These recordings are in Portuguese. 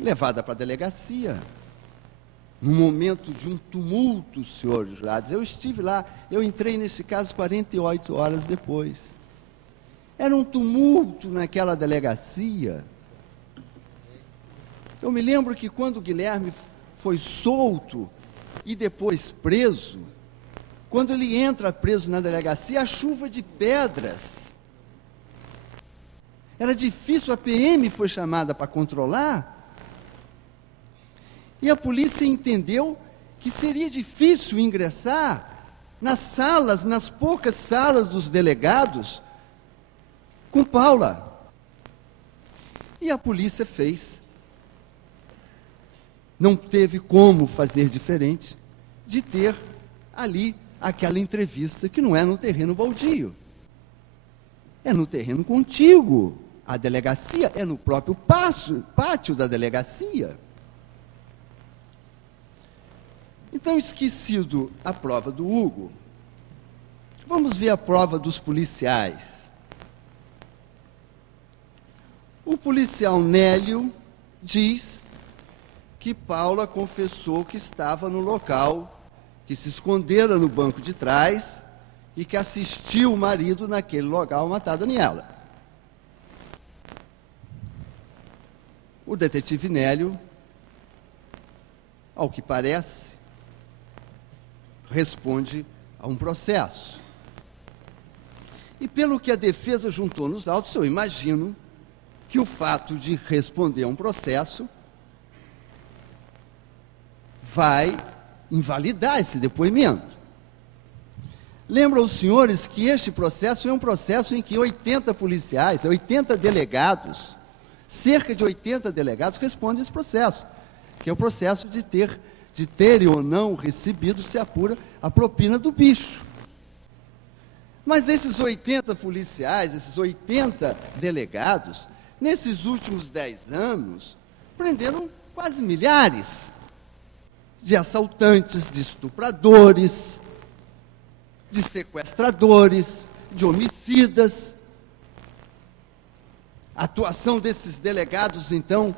levada para a delegacia. Num momento de um tumulto, senhores jurados. Eu estive lá, eu entrei nesse caso 48 horas depois. Era um tumulto naquela delegacia. Eu me lembro que quando o Guilherme foi solto e depois preso, quando ele entra preso na delegacia, a chuva de pedras. Era difícil, a PM foi chamada para controlar. E a polícia entendeu que seria difícil ingressar nas salas, nas poucas salas dos delegados, com Paula. E a polícia fez. Não teve como fazer diferente de ter ali aquela entrevista que não é no terreno baldio. É no terreno contíguo. A delegacia é no próprio pátio da delegacia. Então, esquecido a prova do Hugo, vamos ver a prova dos policiais. O policial Nélio diz que Paula confessou que estava no local, que se escondera no banco de trás e que assistiu o marido naquele local matar a Daniela. O detetive Nélio, ao que parece, responde a um processo. E pelo que a defesa juntou nos autos, eu imagino que o fato de responder a um processo vai invalidar esse depoimento. Lembram os senhores que este processo é um processo em que 80 policiais, 80 delegados, cerca de 80 delegados respondem a esse processo, que é o processo de terem ou não recebido, se apura, a propina do bicho. Mas esses 80 policiais, esses 80 delegados, nesses últimos 10 anos, prenderam quase milhares de assaltantes, de estupradores, de sequestradores, de homicidas. A atuação desses delegados, então,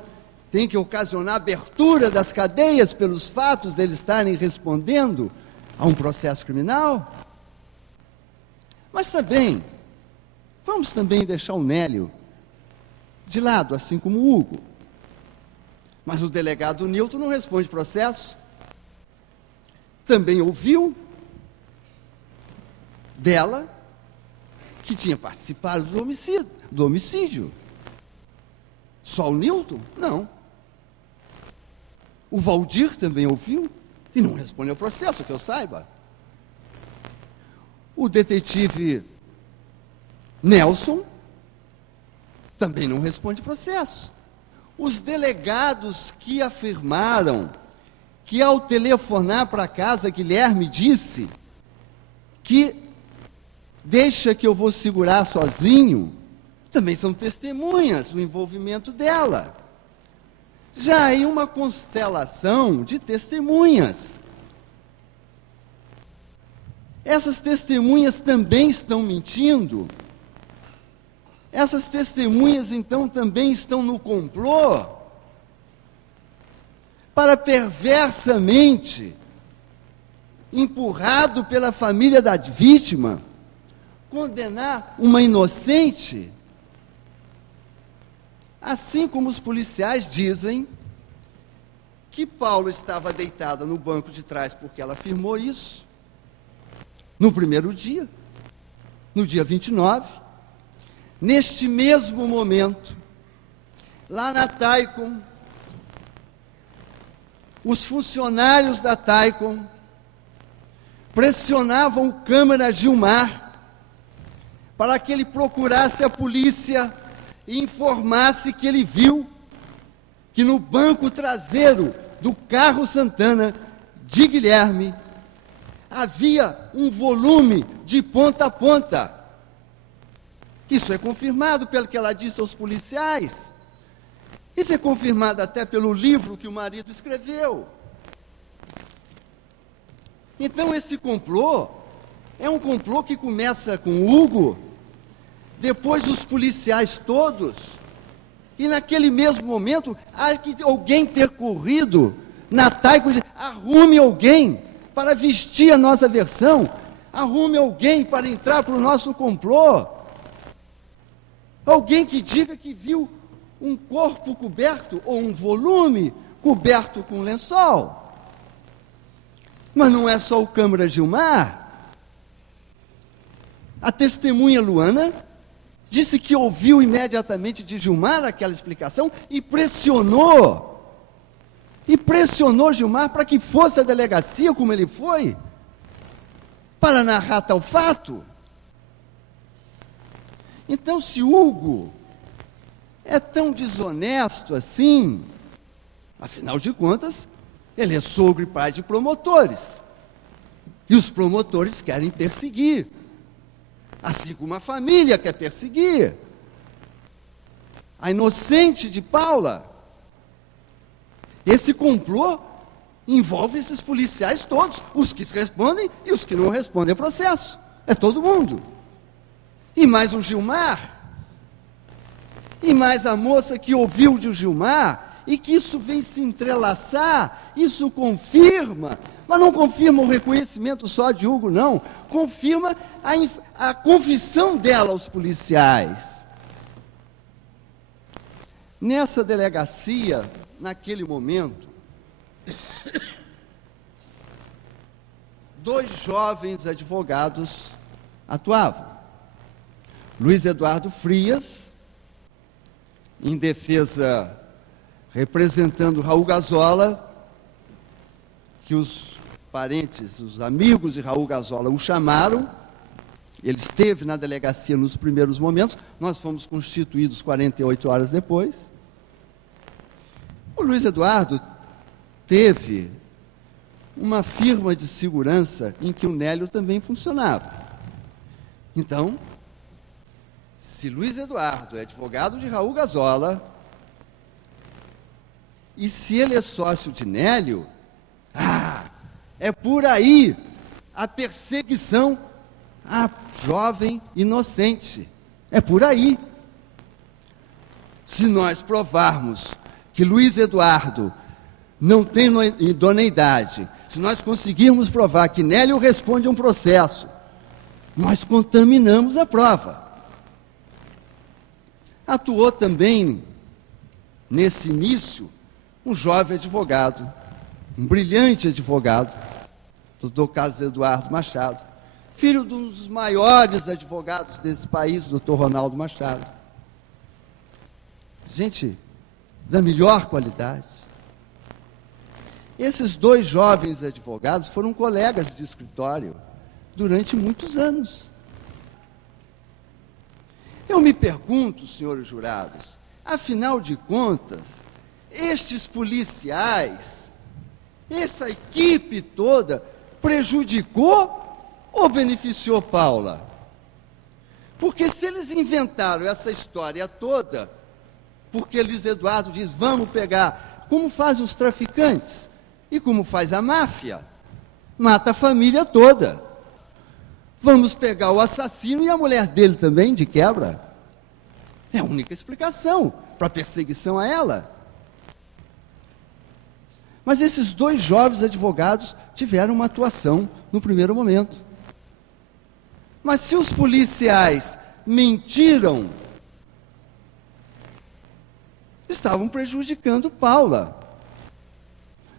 tem que ocasionar a abertura das cadeias pelos fatos deles estarem respondendo a um processo criminal? Mas também, vamos também deixar o Nélio de lado, assim como o Hugo. Mas o delegado Nilton não responde processo. Também ouviu dela que tinha participado do homicídio. Só o Nilton? Não. O Valdir também ouviu e não respondeu ao processo, que eu saiba. O detetive Nelson também não responde processo. Os delegados que afirmaram que ao telefonar para casa, Guilherme disse que deixa que eu vou segurar sozinho, também são testemunhas do envolvimento dela. Já aí uma constelação de testemunhas. Essas testemunhas também estão mentindo. Essas testemunhas, então, também estão no complô para perversamente, empurrado pela família da vítima, condenar uma inocente. Assim como os policiais dizem que Paula estava deitada no banco de trás porque ela afirmou isso, no primeiro dia, no dia 29, neste mesmo momento, lá na Taicom, os funcionários da Taicom pressionavam o câmara Gilmar para que ele procurasse a polícia e informasse que ele viu que no banco traseiro do carro Santana de Guilherme havia um volume de ponta a ponta. Isso é confirmado pelo que ela disse aos policiais. Isso é confirmado até pelo livro que o marido escreveu. Então, esse complô é um complô que começa com Hugo, depois os policiais todos, E naquele mesmo momento, há que alguém ter corrido na taipa de arrume alguém para vestir a nossa versão, arrume alguém para entrar para o nosso complô. Alguém que diga que viu um corpo coberto ou um volume coberto com lençol. Mas não é só o Câmara Gilmar. A testemunha Luana disse que ouviu imediatamente de Gilmar aquela explicação e pressionou Gilmar para que fosse à delegacia como ele foi, para narrar tal fato. Então, se Hugo é tão desonesto assim, afinal de contas, ele é sogro e pai de promotores, e os promotores querem perseguir, assim como a família quer perseguir a inocente de Paula. Esse complô envolve esses policiais todos, os que respondem e os que não respondem ao processo. É todo mundo. E mais o Gilmar, e mais a moça que ouviu de Gilmar, e que isso vem se entrelaçar, isso confirma, mas não confirma o reconhecimento só de Hugo, não, confirma a confissão dela aos policiais. Nessa delegacia, naquele momento, 2 jovens advogados atuavam. Luiz Eduardo Frias, em defesa, representando Raul Gazola, que os parentes, os amigos de Raul Gazola o chamaram. Ele esteve na delegacia nos primeiros momentos, nós fomos constituídos 48 horas depois. O Luiz Eduardo teve uma firma de segurança em que o Nélio também funcionava. Então, se Luiz Eduardo é advogado de Raul Gazola, e se ele é sócio de Nélio, é por aí a perseguição à jovem inocente. É por aí. Se nós provarmos que Luiz Eduardo não tem idoneidade, se nós conseguirmos provar que Nélio responde a um processo, nós contaminamos a prova. Atuou também, nesse início, um jovem advogado, um brilhante advogado, doutor Carlos Eduardo Machado, filho de um dos maiores advogados desse país, doutor Ronaldo Machado. Gente da melhor qualidade. Esses 2 jovens advogados foram colegas de escritório durante muitos anos. Eu me pergunto, senhores jurados, afinal de contas, estes policiais, essa equipe toda, prejudicou ou beneficiou Paula? Porque se eles inventaram essa história toda, porque Luiz Eduardo diz, vamos pegar, como fazem os traficantes, e como faz a máfia, mata a família toda. Vamos pegar o assassino e a mulher dele também, de quebra. É a única explicação para a perseguição a ela. Mas esses 2 jovens advogados tiveram uma atuação no primeiro momento. Mas se os policiais mentiram, estavam prejudicando Paula.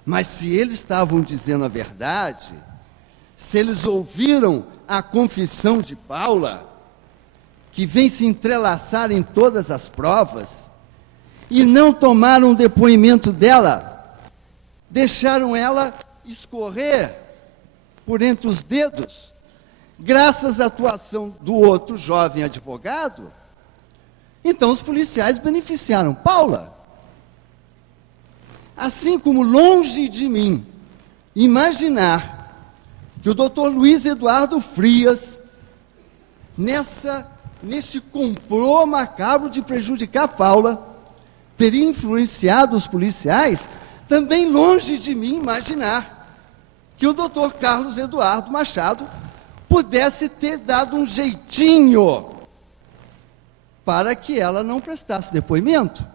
Mas se eles estavam dizendo a verdade, se eles ouviram a confissão de Paula, que vem se entrelaçar em todas as provas, e não tomaram o depoimento dela, deixaram ela escorrer por entre os dedos, graças à atuação do outro jovem advogado, então os policiais beneficiaram Paula. Assim como longe de mim imaginar que o doutor Luiz Eduardo Frias, nesse complô macabro de prejudicar Paula, teria influenciado os policiais, também longe de mim imaginar que o doutor Carlos Eduardo Machado pudesse ter dado um jeitinho para que ela não prestasse depoimento.